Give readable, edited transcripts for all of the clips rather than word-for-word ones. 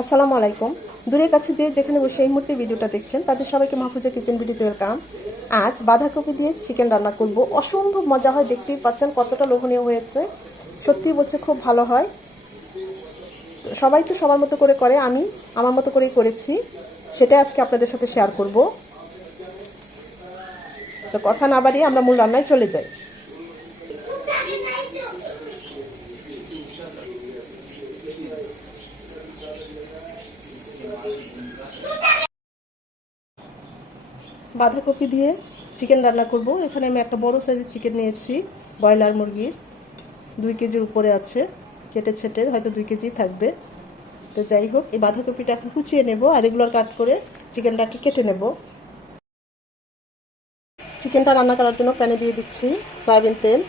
আসসালামু আলাইকুম। দূরের কাছে যে যেখানে বসে এই মুহূর্তে ভিডিওটা দেখছেন তাদের সবাইকে মাহফুজা কিচেন ভিডিওতে ওয়েলকাম। আজ বাঁধাকপি দিয়ে চিকেন রান্না করব। অসম্ভব মজা হয়, দেখতেই পাচ্ছেন কতটা লোভনীয় হয়েছে। সত্যি বলছে খুব ভালো হয়। সবাই তো সবার মতো করে করে, আমি আমার মতো করেই করেছি, সেটাই আজকে আপনাদের সাথে শেয়ার করব। তো কথা না বাড়িয়ে আমরা মূল রান্নায় চলে যাই। বাঁধাকপি দিয়ে চিকেন রান্না করব। এখানে আমি একটা বড় সাইজের চিকেন নিয়েছি, ব্রয়লার মুরগির। 2 কেজির উপরে আছে, কেটে ছেটে হয়তো 2 কেজি থাকবে। তো যাই হোক, এই বাঁধাকপিটা এখন কুচিয়ে নেব আর রেগুলার কাট করে চিকেনটাকে কেটে নেব। চিকেনটা রান্না করার জন্য প্যানে দিয়ে দিচ্ছি সয়াবিন তেল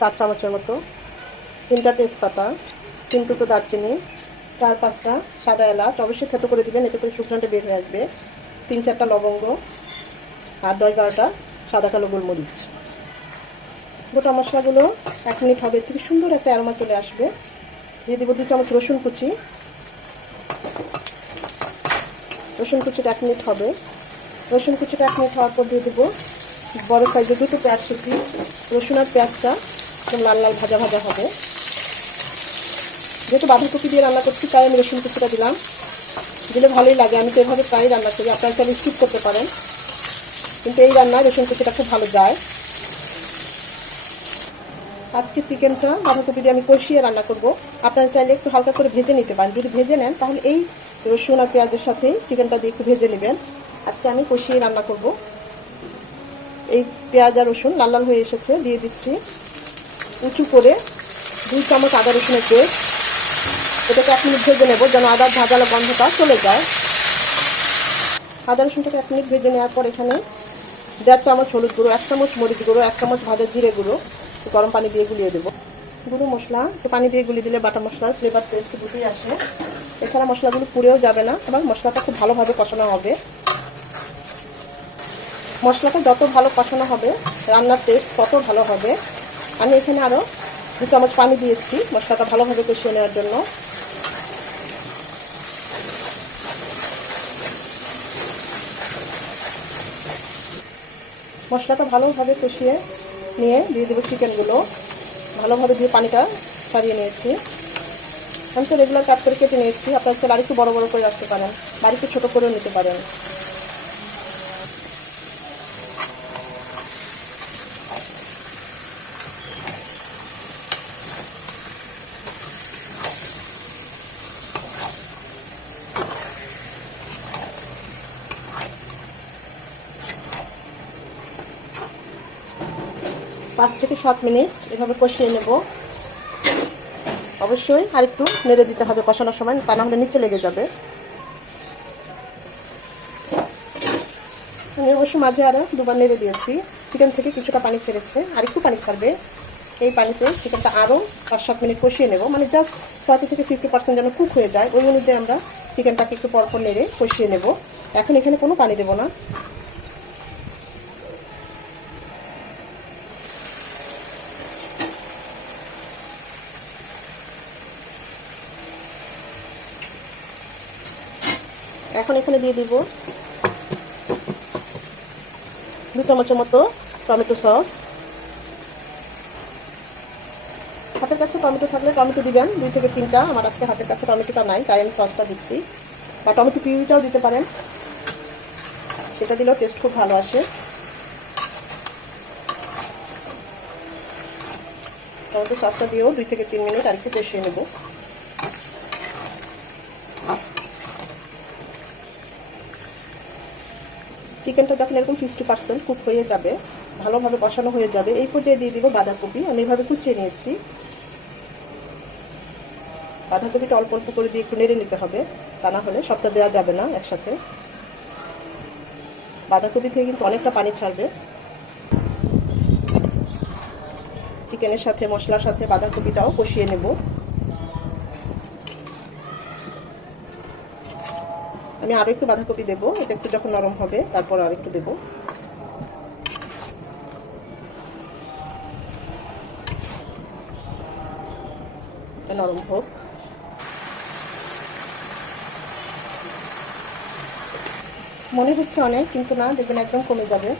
4 চামচের মতো, 3টা তেজপাতা, 3 টুকরো দারচিনি, 4-5টা সাদা এলাচ, অবশ্যই থেতো করে দিবেন, এতে করে শুকনোটা বের হয়ে আসবে, 3-4টা লবঙ্গ আর 10-12টা সাদা কালো গোলমরিচ। গোটা মশলাগুলো 1 মিনিট হবে, থেকে সুন্দর একটা অ্যারোমা চলে আসবে। দিয়ে দেবো 2 চামচ রসুন কুচি। রসুন কুচিটা 1 মিনিট হবে। রসুন কুচিটা 1 মিনিট হওয়ার পর দিয়ে দেবো বড় সাইজের 2টো পেঁয়াজ কুচি। রসুন আর পেঁয়াজটা একদম লাল লাল ভাজা ভাজা হবে। যেহেতু বাঁধাকপি দিয়ে রান্না করছি তাই আমি রসুন কুচিটা দিলাম, দিলে ভালোই লাগে। আমি তো এভাবে প্রায় রান্না করি, আপনারা চাইলে স্কিপ করতে পারেন, কিন্তু এই রান্নায় রসুন কুচিটা খুব ভালো যায়। আজকে চিকেনটা বাঁধাকপি দিয়ে আমি কষিয়ে রান্না করব। আপনারা চাইলে একটু হালকা করে ভেজে নিতে পারেন, যদি ভেজে নেন তাহলে এই রসুন আর পেঁয়াজের সাথে চিকেনটা দিয়ে একটু ভেজে নেবেন। আজকে আমি কষিয়ে রান্না করব। এই পেঁয়াজ আর রসুন লাল লাল হয়ে এসেছে, দিয়ে দিচ্ছি উঁচু করে 2 চামচ আদা রসুনের পেস্ট। এটাকে 1 মিনিট ভেজে নেব যেন আদার ভাজালো গন্ধটা চলে যায়। আদা রসুনটাকে 1 মিনিট ভেজে নেওয়ার পর এখানে 1.5 চামচ হলুদ গুঁড়ো, 1 চামচ মরিচ গুঁড়ো, 1 চামচ ভাজা জিরে গুঁড়ো গরম পানি দিয়ে গুলিয়ে দেবো। গুঁড়ো মশলা একটু পানি দিয়ে গুলিয়ে দিলে বাটা মশলার ফ্লেভার টেস্ট দুটোই আসে। এছাড়া মশলাগুলো পুড়েও যাবে না, আবার মশলাটা খুব ভালোভাবে কষানো হবে। মশলাটা যত ভালো কষানো হবে রান্নার টেস্ট তত ভালো হবে। আমি এখানে আরও 2 চামচ পানি দিয়েছি মশলাটা ভালোভাবে কষিয়ে নেওয়ার জন্য। মশলাটা ভালোভাবে কষিয়ে নিয়ে দিয়ে দেবো চিকেনগুলো। ভালোভাবে দিয়ে পানিটা ছাড়িয়ে নিয়েছি। আমি তো রেগুলার কাট করে কেটে নিয়েছি, আপনারা চাইলে আরেকটু বড় বড় করে রাখতে পারেন, বাড়িতে ছোটো করেও নিতে পারেন। পাঁচ থেকে 7 মিনিট এভাবে কষিয়ে নেব। অবশ্যই আরেকটু নেড়ে দিতে হবে কষানোর সময়, তা না হলে নিচে লেগে যাবে। আমি অবশ্য মাঝে আরও 2বার নেড়ে দিয়েছি। চিকেন থেকে কিছুটা পানি ছেড়েছে, আর একটু পানি ছাড়বে। এই পানিতে চিকেনটা আরও 5-7 মিনিট কষিয়ে নেব, মানে জাস্ট 40 থেকে 50% যেন কুক হয়ে যায়, ওই অনুযায়ী আমরা চিকেনটাকে একটু পরপর নেড়ে কষিয়ে নেব। এখন এখানে কোনো পানি দেব না। এখন এখানে দিয়ে দিব 2 চামচের মতো টমেটো সস। হাতের কাছে টমেটো থাকলে টমেটো দিবেন 2 থেকে 3টা। আমার আজকে হাতের কাছে টমেটোটা নাই, তাই আমি সসটা দিচ্ছি, বা টমেটো পিউরিটাও দিতে পারেন, সেটা দিলেও টেস্ট খুব ভালো আসে। টমেটো সসটা দিয়েও 2 থেকে 3 মিনিট আর একটু কষিয়ে নেব। চিকেনটা যখন এরকম 50% কুক হয়ে যাবে, ভালোভাবে কষানো হয়ে যাবে, এই পর্যায়ে দিয়ে দিব বাঁধাকপি। আমি এভাবে কুচিয়ে নিয়েছি। বাঁধাকপিটা অল্প অল্প করে দিয়ে একটু নেড়ে নিতে হবে, তা না হলে সবটা দেওয়া যাবে না একসাথে। বাঁধাকপি থেকে কিন্তু অনেকটা পানি ছাড়বে। চিকেনের সাথে মশলার সাথে বাঁধাকপিটাও কষিয়ে নেব। আমি আরও একটু বাঁধাকপি দেবো, এটা একটু যখন নরম হবে তারপর আর একটু দেবো। নরম হোক। মনে হচ্ছে অনেক, কিন্তু না, দেখবেন একদম কমে যাবে।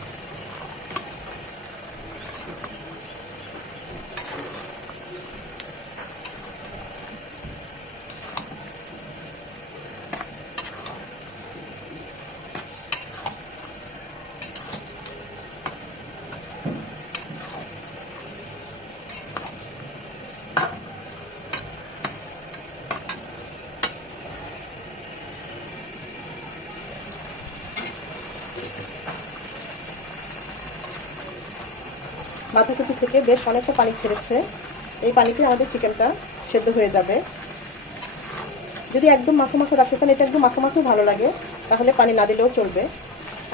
বাঁধাকপি থেকে বেশ অনেকটা পানি ছেড়েছে। এই পানিতে আমাদের চিকেনটা সেদ্ধ হয়ে যাবে। যদি একদম মাখো মাখো রাখতে চান, এটা একদম মাখো মাখো ভালো লাগে, তাহলে পানি না দিলেও চলবে।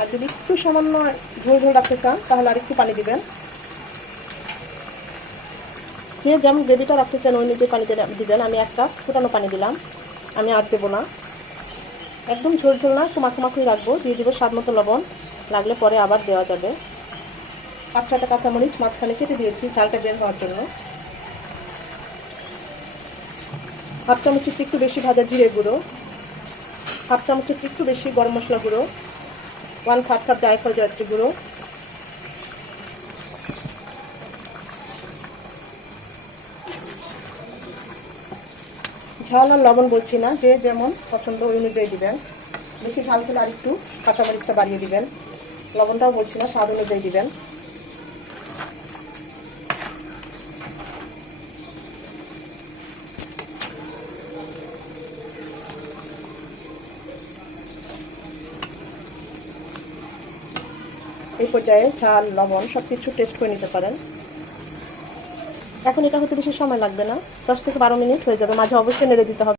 আর যদি একটু সামান্য ঝোল ঝোল রাখতে চান, তাহলে আর একটু পানি দিবেন। যে যেমন গ্রেভিটা রাখতে চান ওই অনুযায়ী পানি দিবেন। আমি একটা ফুটানো পানি দিলাম, আমি আর দেবো না। একদম ঝোল ঝোল না, একটু মাখো মাখোই রাখবো। দিয়ে দেবো স্বাদ মতো লবণ, লাগলে পরে আবার দেওয়া যাবে। 5-6টা কাঁচামরিচ মাঝখানে কেটে দিয়েছি ঝালটা বের হওয়ার জন্য। হাফ চামচের একটু বেশি ভাজা জিরে গুঁড়ো, হাফ চামচের একটু বেশি গরম মশলা গুঁড়ো, 1/3 কাপ জায়ফল জয়ত্রী গুঁড়ো, ঝাল আর লবণ বলছি না, যে যেমন পছন্দ ওই অনুযায়ী দিবেন। বেশি ঝাল খেলে আর একটু কাঁচামরিচটা বাড়িয়ে দিবেন। লবণটাও বলছি না, স্বাদ অনুযায়ী দিবেন। এই পর্যায়ে ঝাল লবণ সবকিছু টেস্ট করে নিতে পারেন। এখন এটা হতে বেশি সময় লাগবে না, 10 থেকে 12 মিনিট হয়ে যাবে। মাঝে অবশ্যই নেড়ে দিতে হবে।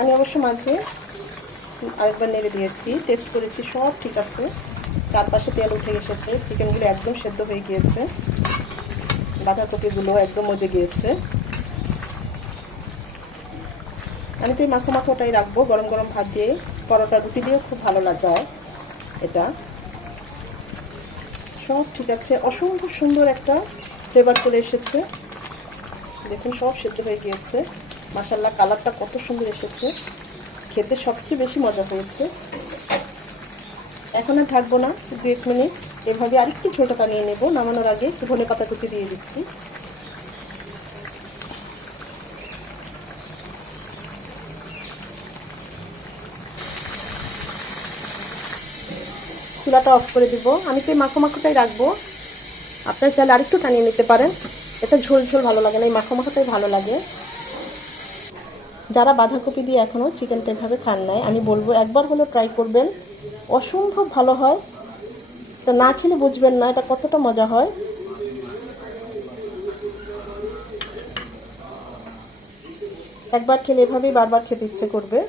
আমি অবশ্য মাঝে আরেকবার নেড়ে দিয়েছি, টেস্ট করেছি, সব ঠিক আছে। চারপাশে তেল উঠে এসেছে, চিকেনগুলো একদম সেদ্ধ হয়ে গিয়েছে, বাঁধাকপিগুলো একদম মজে গিয়েছে। আমি তো এই মাখো মাখোটাই রাখবো। গরম গরম ভাত দিয়ে, পরোটা, রুটি দিয়েও খুব ভালো লাগে এটা। সব ঠিক আছে, অসম্ভব সুন্দর একটা ফ্লেভার চলে এসেছে। দেখুন সব সেদ্ধ হয়ে গিয়েছে। মাশাআল্লাহ, কালারটা কত সুন্দর এসেছে, খেতে সবচেয়ে বেশি মজা হয়েছে। এখন আর ঢাকবো না, 2-1 মিনিট এভাবে আরেকটু ঝোলটা টানিয়ে নেব। নামানোর আগে একটু ধনেপাতা কুচি দিয়ে দিচ্ছি। চুলাটা অফ করে দিব। আমি তো এই মাখো মাখোটাই রাখবো, আপনার চাইলে আরেকটু টানিয়ে নিতে পারেন। এটা ঝোল ঝোল ভালো লাগে না, এই মাখো মাখোটাই ভালো লাগে। যারা বাঁধাকপি দিয়ে এখনও চিকেনটা এভাবে খান নাই, আমি বলবো একবার হলেও ট্রাই করবেন। অসম্ভব ভালো হয়। এটা না খেলে বুঝবেন না এটা কতটা মজা হয়। একবার খেলে এভাবেই বারবার খেতে ইচ্ছে করবে।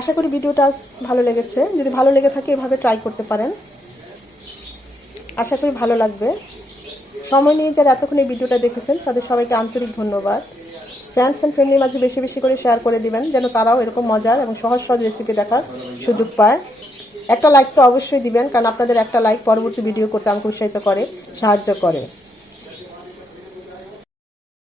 আশা করি ভিডিওটা ভালো লেগেছে। যদি ভালো লেগে থাকে এভাবে ট্রাই করতে পারেন, আশা করি ভালো লাগবে। সময় নিয়ে যারা এতক্ষণ এই ভিডিওটা দেখেছেন তাদের সবাইকে আন্তরিক ধন্যবাদ। ফ্রেন্ডস অ্যান্ড ফ্যামিলির মাঝে বেশি বেশি করে শেয়ার করে দিবেন, যেন তারাও এরকম মজার এবং সহজ সহজ রেসিপি দেখার সুযোগ পায়। একটা লাইক তো অবশ্যই দিবেন, কারণ আপনাদের একটা লাইক পরবর্তী ভিডিও করতে আমাকে উৎসাহিত করে, সাহায্য করে।